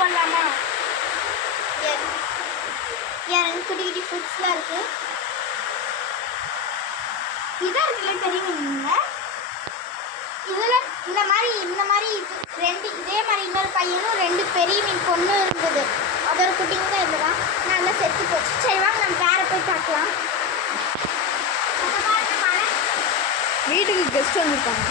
போடலாமா ஏன் குட்டி குட்டி ஃபுட்ஸ்லாம் இருக்குது இதான் இருக்குல்ல தெரியுங்க நீங்கள் இதில் இந்த மாதிரி இந்த மாதிரி ரெண்டு இதே மாதிரி இன்னொரு பையனும் ரெண்டு பெரிய மீன் பொண்ணு இருந்தது. அதோட குட்டிங்க தான். இருந்ததா நல்லா செத்து போச்சு. சரி வாங்க நம்ம வேறு போய் பார்க்கலாம். வீட்டுக்கு கெஸ்ட் வந்திருக்காங்க.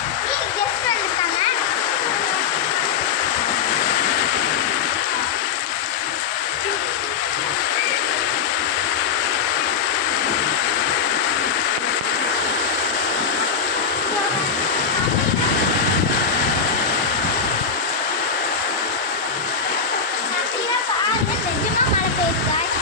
big guy.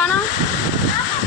かな。